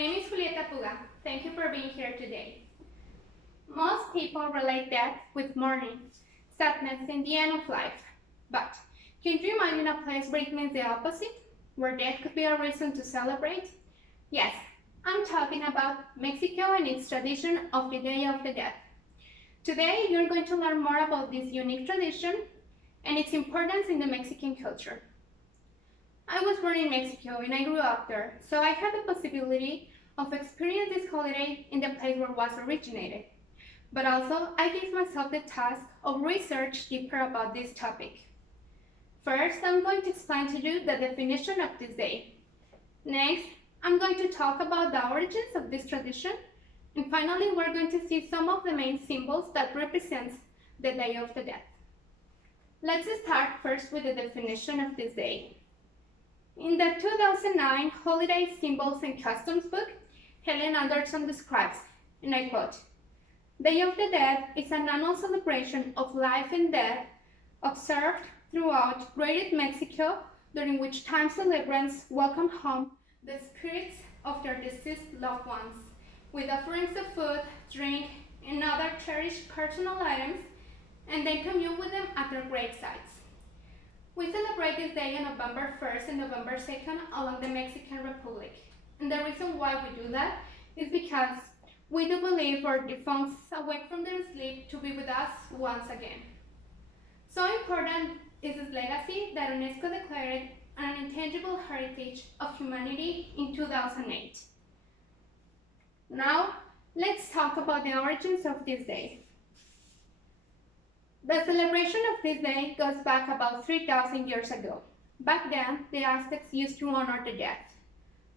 name is Julieta Puga. Thank you for being here today. Most people relate death with mourning, sadness, and the end of life. But can you imagine a place where it means the opposite? Where death could be a reason to celebrate? Yes, I'm talking about Mexico and its tradition of the Day of the Dead. Today, you're going to learn more about this unique tradition and its importance in the Mexican culture. I was born in Mexico and I grew up there, so I had the possibility of experiencing this holiday in the place where it was originated. But also, I gave myself the task of research deeper about this topic. First, I'm going to explain to you the definition of this day. Next, I'm going to talk about the origins of this tradition. And finally, we're going to see some of the main symbols that represent the Day of the Dead. Let's start first with the definition of this day. In the 2009 Holiday Symbols and Customs book, Helen Anderson describes, and I quote, Day of the Dead is an annual celebration of life and death observed throughout Greater Mexico, during which time celebrants welcome home the spirits of their deceased loved ones, with offerings of food, drink, and other cherished personal items, and then commune with them at their grave sites. We celebrate this day on November 1st and November 2nd along the Mexican Republic. And the reason why we do that is because we do believe our defuncts awake from their sleep to be with us once again. So important is this legacy that UNESCO declared an intangible heritage of humanity in 2008. Now, let's talk about the origins of this day. The celebration of this day goes back about 3,000 years ago. Back then, the Aztecs used to honor the dead.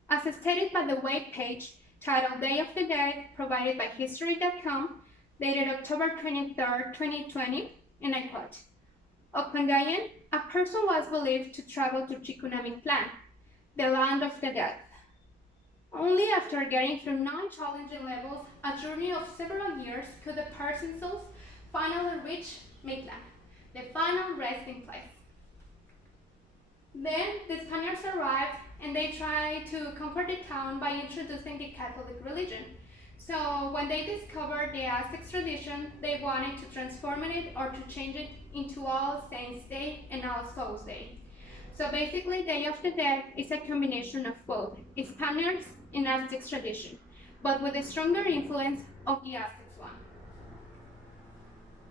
As stated by the web page titled Day of the Dead, provided by History.com, dated October 23, 2020, and I quote, Upon dying, a person was believed to travel to Chikunamictlan, the land of the dead. Only after getting through 9 challenging levels, a journey of several years, could the person's souls finally reach Mictlan, the final resting place. Then the Spaniards arrived and they tried to conquer the town by introducing the Catholic religion. So when they discovered the Aztec tradition, they wanted to transform it or to change it into All Saints Day and All Souls Day. So basically, Day of the Dead is a combination of both Spaniards and Aztec tradition, but with a stronger influence of the Aztecs one.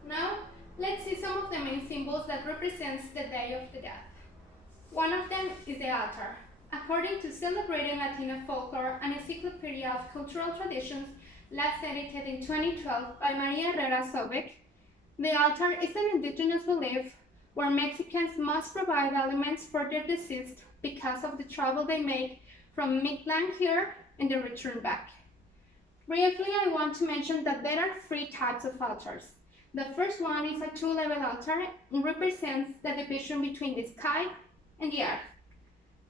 Now, let's see some of the main symbols that represents the Day of the Dead. One of them is the altar. According to Celebrating Latino Folklore, an encyclopedia of cultural traditions, last edited in 2012 by Maria Herrera Sobek, the altar is an indigenous belief where Mexicans must provide elements for their deceased because of the travel they make from Mictlan here and the return back. Briefly, I want to mention that there are 3 types of altars. The first one is a 2-level altar and represents the division between the sky and the earth.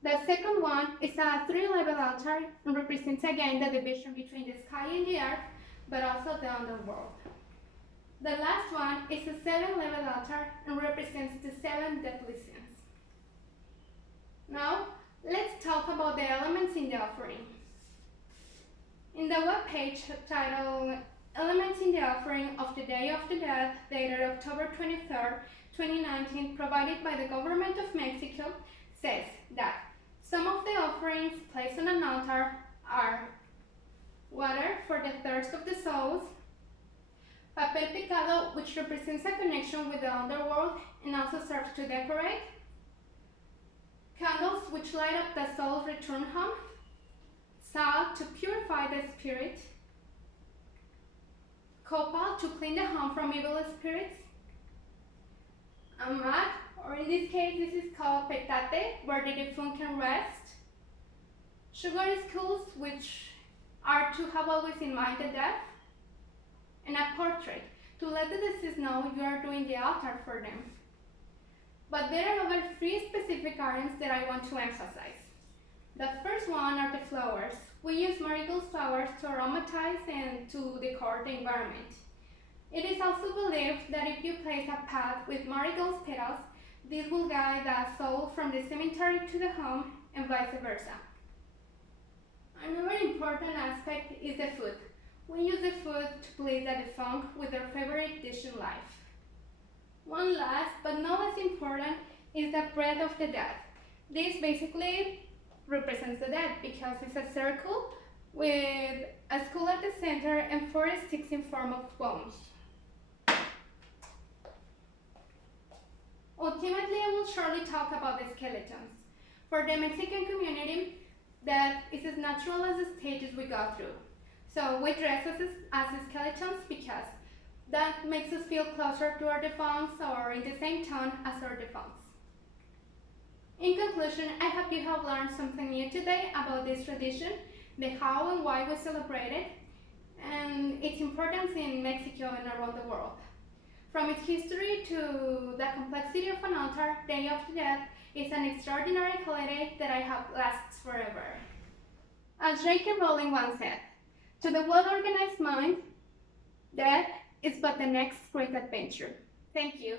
The second one is a 3-level altar and represents again the division between the sky and the earth, but also the underworld. The last one is a 7-level altar and represents the 7 deadly sins. Now, let's talk about the elements in the offering. In the webpage titled Elements in the Offering of the Day of the Dead, dated October 23, 2019, provided by the Government of Mexico, says that some of the offerings placed on an altar are water for the thirst of the souls, papel picado, which represents a connection with the underworld and also serves to decorate, candles, which light up the soul's return home, salt to purify the spirit, copal to clean the home from evil spirits, a mat, or in this case this is called petate, where the defunct can rest, sugar skulls, which are to have always in mind the death, and a portrait to let the deceased know you are doing the altar for them. But there are over 3 specific items that I want to emphasize. The first one are the flowers. We use marigold flowers to aromatize and to decor the environment. It is also believed that if you place a path with marigold petals, this will guide the soul from the cemetery to the home and vice versa. Another important aspect is the food. We use the food to please the defunct with their favorite dish in life. One last but not less important is the bread of the dead. This basically represents the dead because it's a circle with a skull at the center and 4 sticks in form of bones. Ultimately, I will shortly talk about the skeletons. For the Mexican community, death is as natural as the stages we go through. So we dress as skeletons because that makes us feel closer to our defuncts or in the same tone as our defuncts. In conclusion, I hope you have learned something new today about this tradition, the how and why we celebrate it, and its importance in Mexico and around the world. From its history to the complexity of an altar, Day of the Dead is an extraordinary holiday that I hope lasts forever. As J.K. Rowling once said, to the well-organized mind, death is but the next great adventure. Thank you.